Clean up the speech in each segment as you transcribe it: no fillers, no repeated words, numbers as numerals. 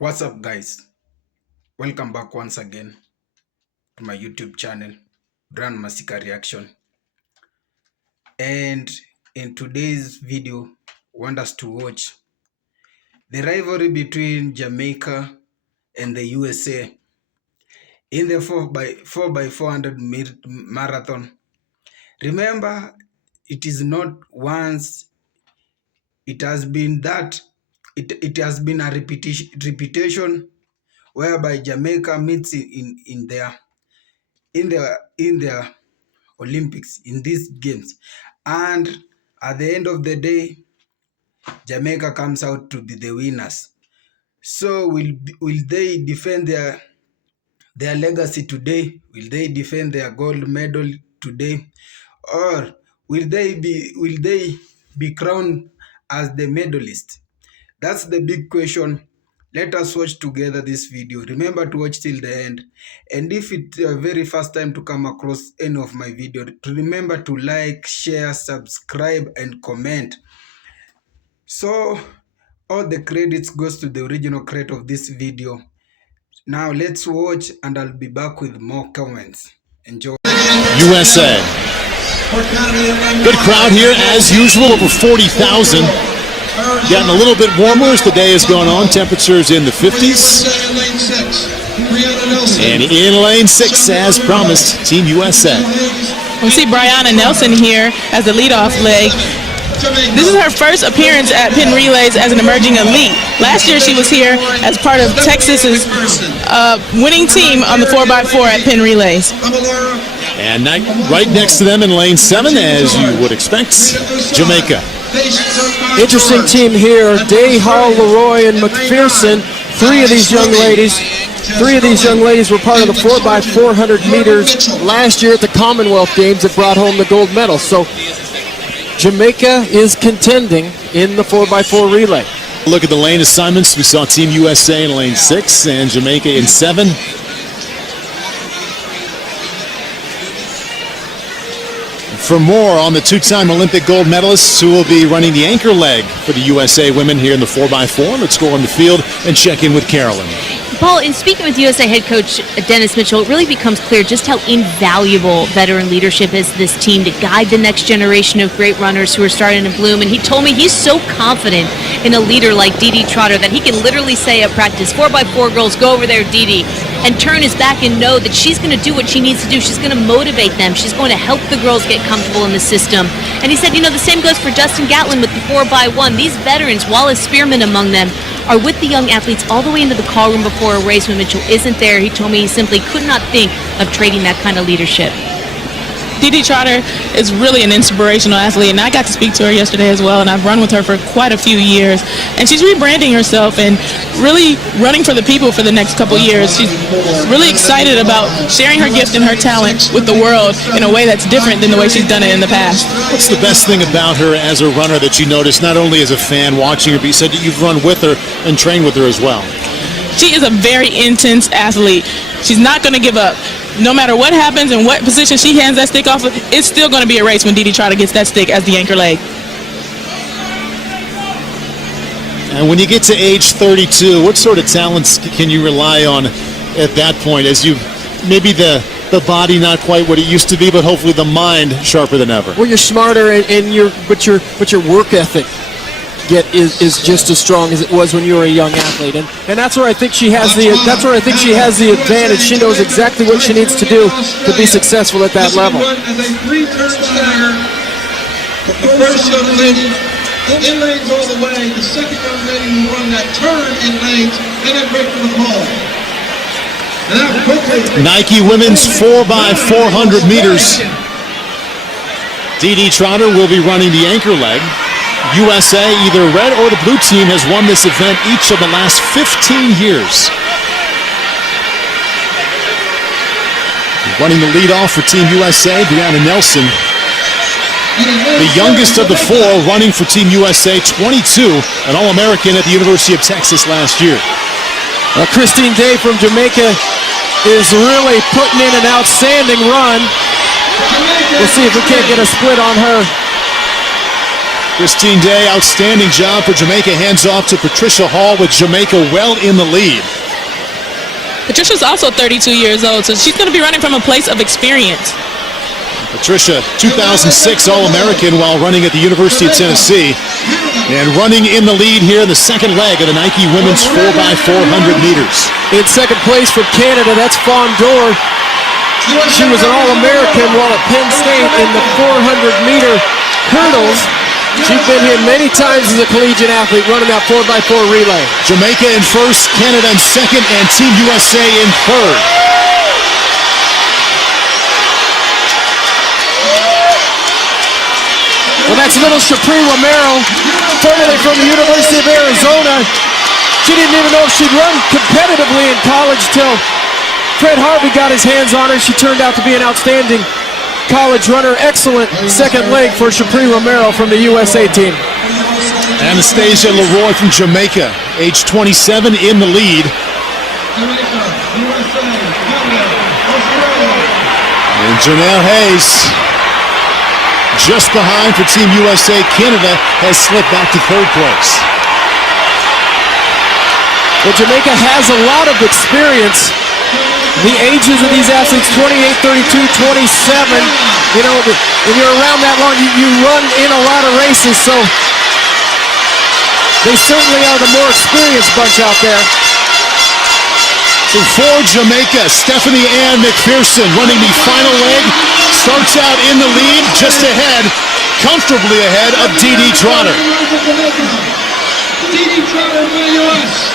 What's up, guys? Welcome back once again to my YouTube channel, Brand Masika Reaction. And in today's video, I want us to watch the rivalry between Jamaica and the USA in the 4x400 marathon. Remember, it is not once, it has been it has been a repetition whereby Jamaica meets in their Olympics, in these games, and at the end of the day, Jamaica comes out to be the winners. So will they defend their legacy today? Will they defend their gold medal today, or will they be crowned as the medalist? That's the big question. Let us watch together this video. Remember to watch till the end. And if it's your very first time to come across any of my video, remember to like, share, subscribe, and comment. So all the credits goes to the original creator of this video. Now let's watch, and I'll be back with more comments. Enjoy. USA. Good crowd here as usual, over 40,000. Getting a little bit warmer as the day is going on. Temperatures in the 50s. And in lane 6, as promised, Team USA. We see Brianna Nelson here as the leadoff leg. This is her first appearance at Penn Relays as an emerging elite. Last year she was here as part of Texas's winning team on the 4x4 at Penn Relays. And right next to them in lane 7, as you would expect, Jamaica. Interesting team here. Day, Hall, Leroy, and McPherson. Three of these young ladies were part of the 4x400 meters last year at the Commonwealth Games that brought home the gold medal. So Jamaica is contending in the 4x4 relay. Look at the lane assignments. We saw Team USA in lane 6 and Jamaica in 7. For more on the two-time Olympic gold medalists who will be running the anchor leg for the USA women here in the 4x4, let's go on the field and check in with Carolyn. Paul, in speaking with USA head coach Dennis Mitchell, it really becomes clear just how invaluable veteran leadership is to this team to guide the next generation of great runners who are starting to bloom. And he told me he's so confident in a leader like Dee Trotter that he can literally say at practice, 4x4 girls, go over there, Dee, and turn his back and know that she's going to do what she needs to do. She's going to motivate them. She's going to help the girls get comfortable in the system. And he said, you know, the same goes for Justin Gatlin with the 4x1. These veterans, Wallace Spearman among them, are with the young athletes all the way into the call room before a race when Mitchell isn't there. He told me he simply could not think of trading that kind of leadership. Dee Trotter is really an inspirational athlete, and I got to speak to her yesterday as well, and I've run with her for quite a few years. And she's rebranding herself and really running for the people for the next couple years. She's really excited about sharing her gift and her talent with the world in a way that's different than the way she's done it in the past. What's the best thing about her as a runner that you notice, not only as a fan watching her, but you said that you've run with her and trained with her as well? She is a very intense athlete. She's not going to give up. No matter what happens and what position she hands that stick off of, it's still going to be a race when Dee Trotter gets that stick as the anchor leg. And when you get to age 32, what sort of talents can you rely on at that point, as you maybe the body not quite what it used to be, but hopefully the mind sharper than ever? Well, you're smarter, and your work ethic is just as strong as it was when you were a young athlete, and that's where I think she has the advantage. She knows exactly what she needs to do to be successful at that level. The first young lady in lanes all the way, the second young lady who run that turn in lanes, and then break for the ball. Nike women's 4x400 meters. Dee Trotter will be running the anchor leg. USA, either red or the blue team, has won this event each of the last 15 years. Running the lead off for Team USA, Brianna Nelson. The youngest of the four running for Team USA, 22, an All-American at the University of Texas last year. Christine Day from Jamaica is really putting in an outstanding run. We'll see if we can't get a split on her. Christine Day, outstanding job for Jamaica. Hands off to Patricia Hall with Jamaica well in the lead. Patricia's also 32 years old, so she's going to be running from a place of experience. Patricia, 2006 All-American while running at the University of Tennessee. And running in the lead here in the second leg of the Nike Women's 4x400 meters. In second place from Canada, that's Fawn Dorr. She was an All-American while at Penn State in the 400-meter hurdles. She's been here many times as a collegiate athlete running that 4x4 relay. Jamaica in first, Canada in second, and Team USA in third. Well, that's little Shapri Romero, formerly from the University of Arizona. She didn't even know if she'd run competitively in college till Fred Harvey got his hands on her. She turned out to be an outstanding college runner. Excellent second leg for Shapri Romero from the USA team. Anastasia Leroy from Jamaica, age 27, in the lead. And Janelle Hayes just behind for Team USA. Canada has slipped back to third place. Well, Jamaica has a lot of experience. The ages of these athletes, 28, 32, 27, you know, when you're around that long, you run in a lot of races, so they certainly are the more experienced bunch out there. So for Jamaica, Stephanie Ann McPherson running the final leg, starts out in the lead, just ahead, comfortably ahead of Dee Trotter. Dee Trotter for the U.S.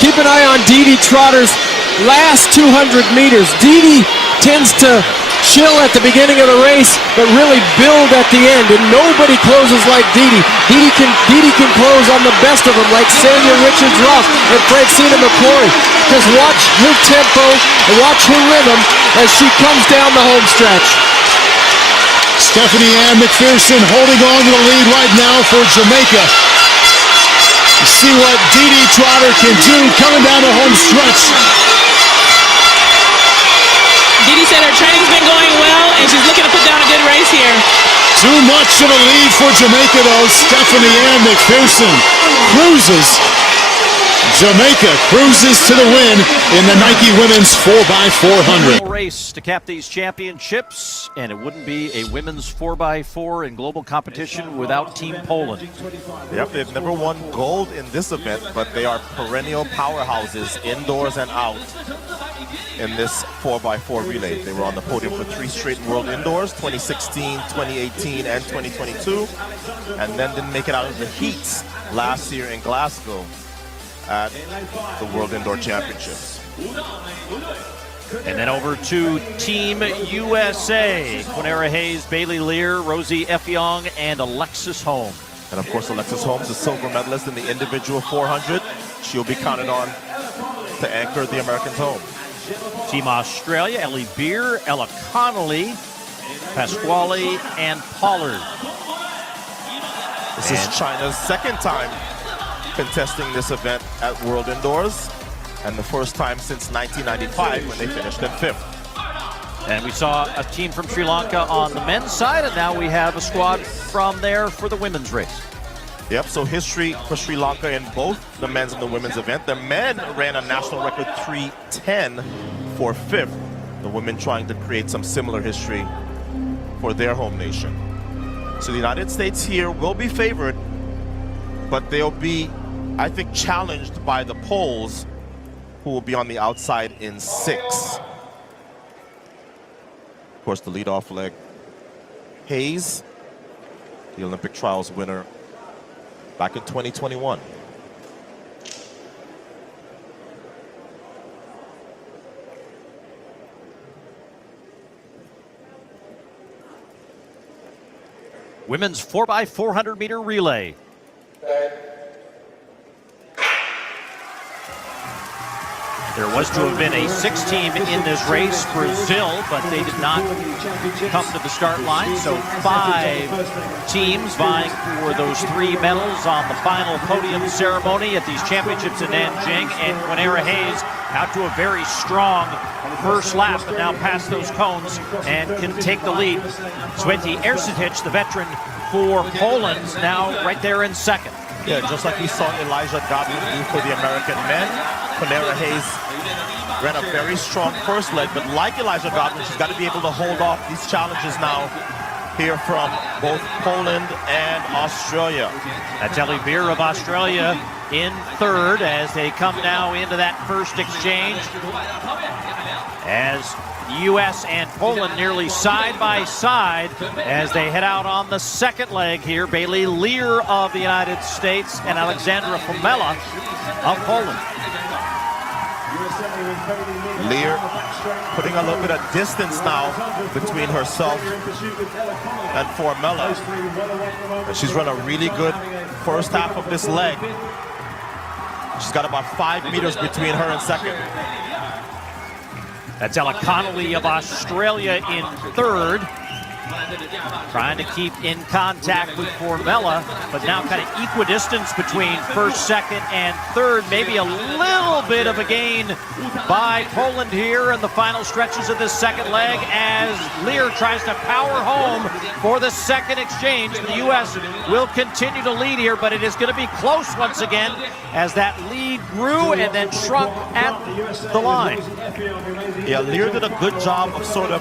Keep an eye on Dee Trotter's last 200 meters. Dee tends to chill at the beginning of the race, but really build at the end, and nobody closes like Dee. Dee can close on the best of them, like Sanya Richards-Ross and Francina McClory. Just watch her tempo and watch her rhythm as she comes down the home stretch. Stephanie Ann McPherson holding on to the lead right now for Jamaica. See what Dee Trotter can do coming down the home stretch. Dee said her training's been going well, and she's looking to put down a good race here. Too much of a lead for Jamaica, though. Stephanie Ann McPherson cruises. Jamaica cruises to the win in the Nike Women's 4x400. Race to cap these championships, and it wouldn't be a women's 4x4 in global competition without Team Poland. Yep, they've never won gold in this event, but they are perennial powerhouses indoors and out in this 4x4 relay. They were on the podium for 3 straight world indoors, 2016, 2018, and 2022, and then didn't make it out of the heats last year in Glasgow at the World Indoor Championships. And then over to Team USA. Quinera Hayes, Bailey Lear, Rosie Effiong, and Alexis Holmes. And of course, Alexis Holmes, the silver medalist in the individual 400. She'll be counted on to anchor the Americans home. Team Australia, Ellie Beer, Ella Connolly, Pasquale, and Pollard. This is China's second time contesting this event at World Indoors, and the first time since 1995 when they finished in 5th. And we saw a team from Sri Lanka on the men's side, and now we have a squad from there for the women's race. Yep, so history for Sri Lanka in both the men's and the women's event. The men ran a national record 3:10 for 5th. The women trying to create some similar history for their home nation. So the United States here will be favored, but they'll be, I think, challenged by the Poles, who will be on the outside in 6. Of course, the leadoff leg. Hayes, the Olympic trials winner back in 2021. Women's 4x400 meter relay. There was to have been a 6-team in this race, Brazil, but they did not come to the start line. So 5 teams vying for those 3 medals on the final podium ceremony at these championships in Nanjing. And Quinera Hayes out to a very strong first lap, but now past those cones and can take the lead. Sveti Ercitich, the veteran for Poland, now right there in second. Yeah, just like we saw Elijah Godwin do for the American men, Quinera Hayes ran a very strong first leg, but like Elijah Godwin, she's got to be able to hold off these challenges now here from both Poland and Australia. That's Ellie Beer of Australia in third as they come now into that first exchange. As U.S. and Poland nearly side by side as they head out on the second leg here. Bailey Lear of the United States and Alexandra Pomela of Poland. Lear putting a little bit of distance now between herself and Formella. And she's run a really good first half of this leg. She's got about 5 meters between her and second. That's Ella Connolly of Australia in third. Trying to keep in contact with Formella, but now kind of equidistance between first, second, and third. Maybe a little bit of a gain by Poland here in the final stretches of this second leg as Lear tries to power home for the second exchange. The U.S. will continue to lead here, but it is going to be close once again as that lead grew and then shrunk at the line. Yeah, Lear did a good job of sort of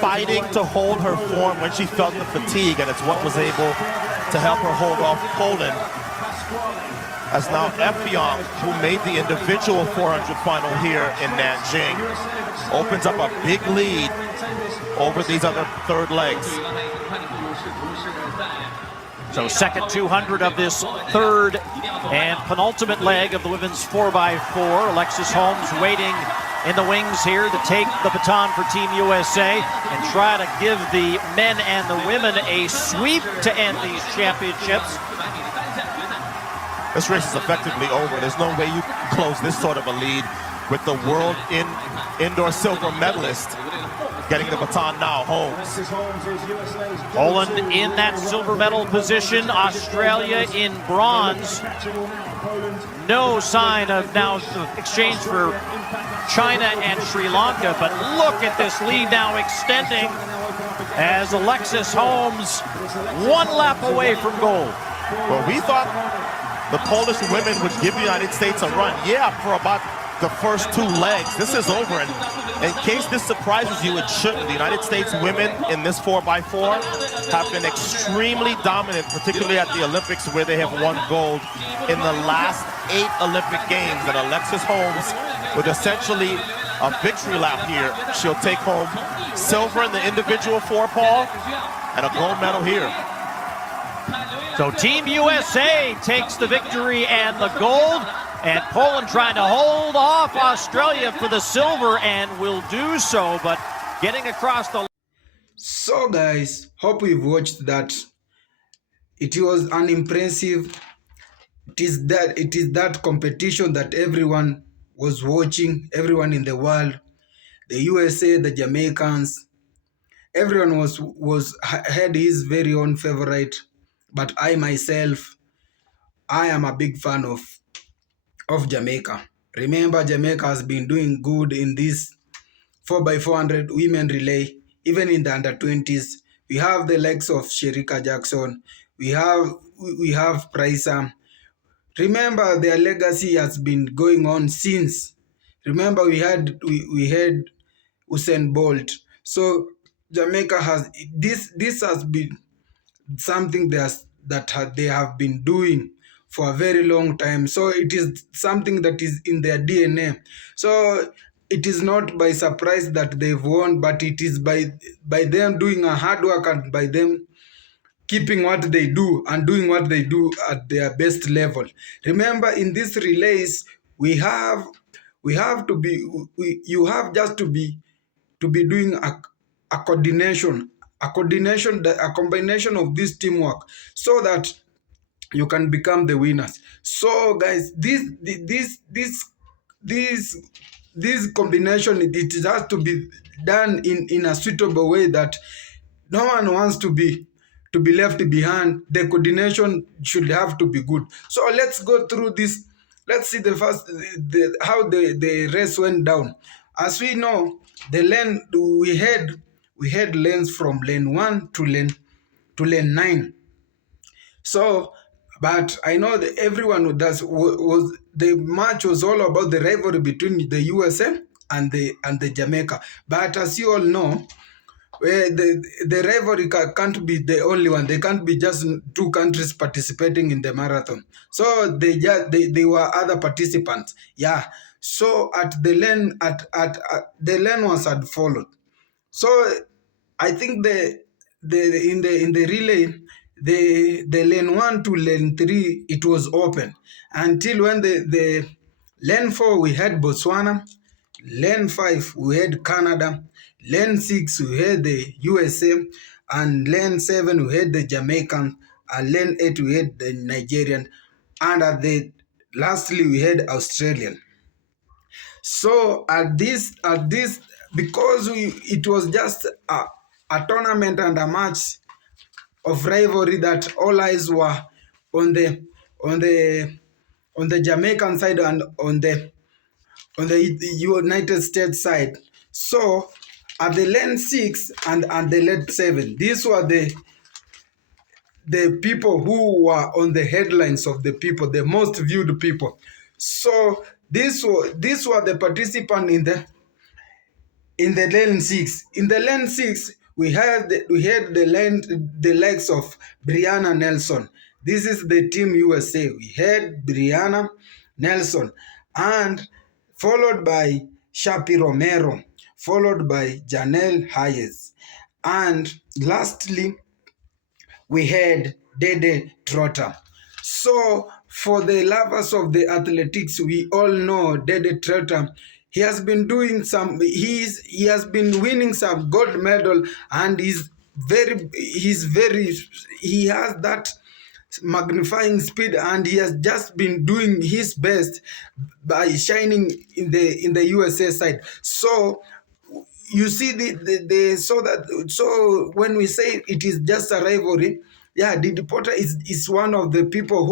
fighting to hold her form when she felt the fatigue, and it's what was able to help her hold off Poland. As now Effiong, who made the individual 400 final here in Nanjing, opens up a big lead over these other third legs. So second 200 of this third and penultimate leg of the women's 4x4. Alexis Holmes waiting in the wings here to take the baton for Team USA and try to give the men and the women a sweep to end these championships. This race is effectively over. There's no way you close this sort of a lead with the world indoor silver medalist getting the baton now, Holmes. Poland in that silver medal position, Australia in bronze. No sign of now exchange for China and Sri Lanka, but look at this lead now extending as Alexis Holmes 1 lap away from gold. Well, we thought the Polish women would give the United States a run. Yeah, for about the first 2 legs. This is over, and in case this surprises you, it shouldn't. The United States women in this 4x4 have been extremely dominant, particularly at the Olympics, where they have won gold in the last 8 Olympic Games. And Alexis Holmes, with essentially a victory lap here, she'll take home silver in the individual 4-paw and a gold medal here. So Team USA takes the victory and the gold, and Poland trying to hold off Australia for the silver and will do so, but getting across the... So guys, hope you've watched that. It was an impressive. It is that competition that everyone was watching, everyone in the world, the USA, the Jamaicans, everyone had his very own favorite. But I myself, I am a big fan of Jamaica. Remember, Jamaica has been doing good in this 4x400 women relay, even in the under-20s. We have the legs of Sherika Jackson. We have Pricea. Remember, their legacy has been going on since. Remember, we had Usain Bolt. So Jamaica has this has been something that they have been doing for a very long time. So it is something that is in their DNA. So it is not by surprise that they've won, but it is by them doing a hard work and by them keeping what they do and doing what they do at their best level. Remember, in these relays, you have just to be doing a combination of this teamwork so that you can become the winners. So guys, this this combination, it has to be done in a suitable way that no one wants to be left behind. The coordination should have to be good. So let's go through this. Let's see how the race went down. As we know, the lane we had lanes from lane 1 to lane 9. So, but I know that everyone was the match was all about the rivalry between the USA and the Jamaica. But as you all know, the rivalry can't be the only one. They can't be just two countries participating in the marathon. So they were other participants. Yeah. So at the lane at the lane was had followed. So I think in the relay, the lane 1 to lane 3, it was open until when the lane 4 we had Botswana, lane 5 we had Canada, lane 6 we had the USA, and lane 7 we had the Jamaican, and lane 8 we had the Nigerian, and lastly we had Australian. So at this, because it was just a tournament and a match of rivalry, that all eyes were on the Jamaican side and on the United States side. So at the lane 6 and the lane 7, these were the people who were on the headlines of the people, the most viewed people. So these were the participants in the lane 6. In the lane 6, we had the legs of Brianna Nelson. This is the team USA. We had Brianna Nelson, and followed by Shapi Romero, followed by Janelle Hayes, and lastly we had Dede Trotter. So for the lovers of the athletics, we all know Dede Trotter. He has been doing he has been winning some gold medal, and he has that magnifying speed, and he has just been doing his best by shining in the USA side. So you see so when we say it is just a rivalry, yeah, Didi Potter is one of the people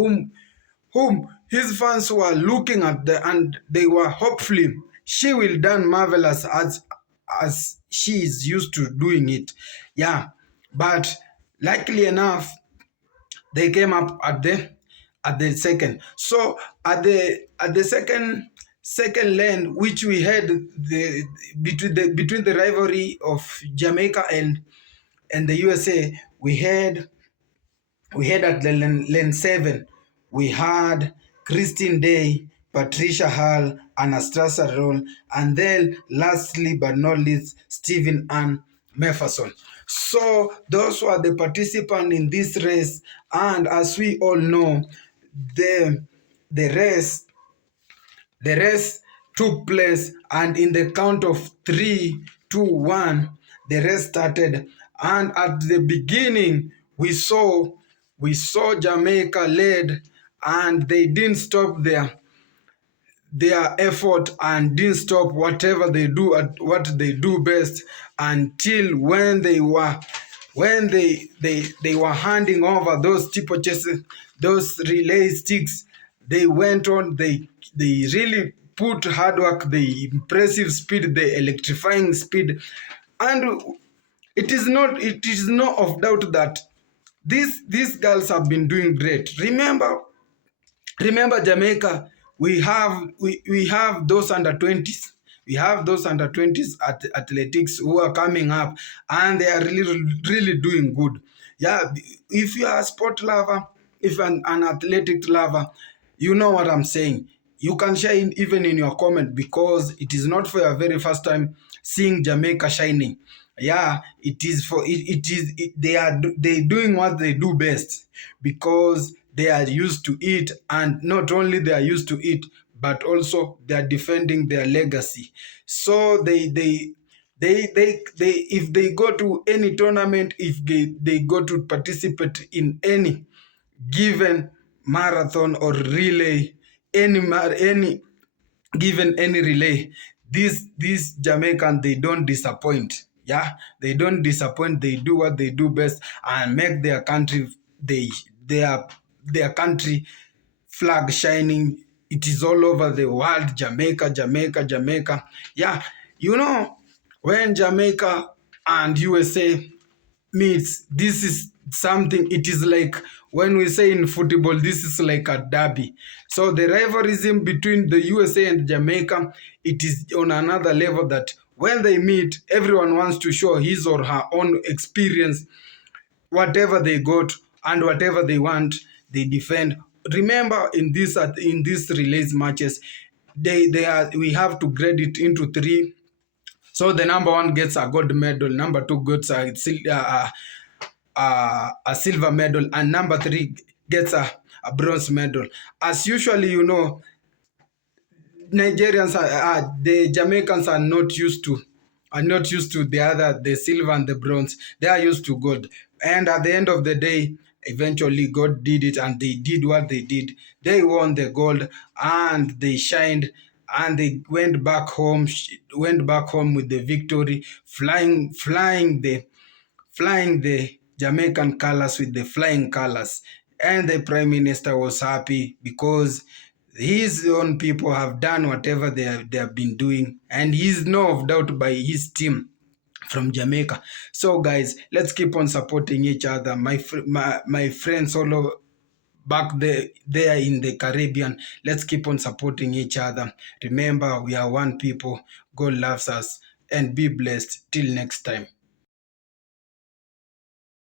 whom his fans were looking at, and they were hopefully she will done marvelous as she is used to doing it. Yeah, but likely enough, they came up at the second. So at the second lane, which we had between the rivalry of Jamaica and the USA, we had at the lane 7, we had Christine Day, Patricia Hall, Anastasia Roll, and then lastly but not least, Stephen Ann Mefferson. So those were the participants in this race, and as we all know, the race took place, and in the count of 3, 2, 1, the race started. And at the beginning, we saw Jamaica led, and they didn't stop their effort and didn't stop whatever they do at what they do best, until when they were handing over those steeplechases, those relay sticks. They went on, they really put hard work, the impressive speed, the electrifying speed, and it is not of doubt that these girls have been doing great. Remember Jamaica, we have those under 20s. We have those under 20s athletics who are coming up, and they are really doing good. Yeah, if you are a sport lover, if an athletic lover, you know what I'm saying. You can share even in your comment, because it is not for your very first time seeing Jamaica shining. Yeah, it is for they doing what they do best, because they are used to it, and not only they are used to it, but also they are defending their legacy. So they if they go to any tournament, if they go to participate in any given marathon or relay, any given any relay, these Jamaican, they don't disappoint. Yeah, they don't disappoint. They do what they do best and make their country, their country flag shining. It is all over the world. Jamaica, Jamaica, Jamaica. Yeah, you know, when Jamaica and USA meets, this is something, it is like when we say in football, this is like a derby. So the rivalry between the USA and Jamaica, it is on another level, that when they meet, everyone wants to show his or her own experience, whatever they got and whatever they want, they defend. Remember, in these relays matches, they are, we have to grade it into three. So the number one gets a gold medal, number two gets a silver medal, and number three gets a bronze medal. As usually, you know, Nigerians the Jamaicans are not used to the silver and the bronze. They are used to gold. And at the end of the day, eventually God did it, and they did what they did. They won the gold and they shined, and they went back home, with the victory, flying the Jamaican colors with the flying colors. And the Prime Minister was happy because his own people have done whatever they have been doing, and he's no of doubt by his team from Jamaica. So guys, let's keep on supporting each other. My friends all over back there in the Caribbean, let's keep on supporting each other. Remember, we are one people. God loves us, and be blessed. Till next time.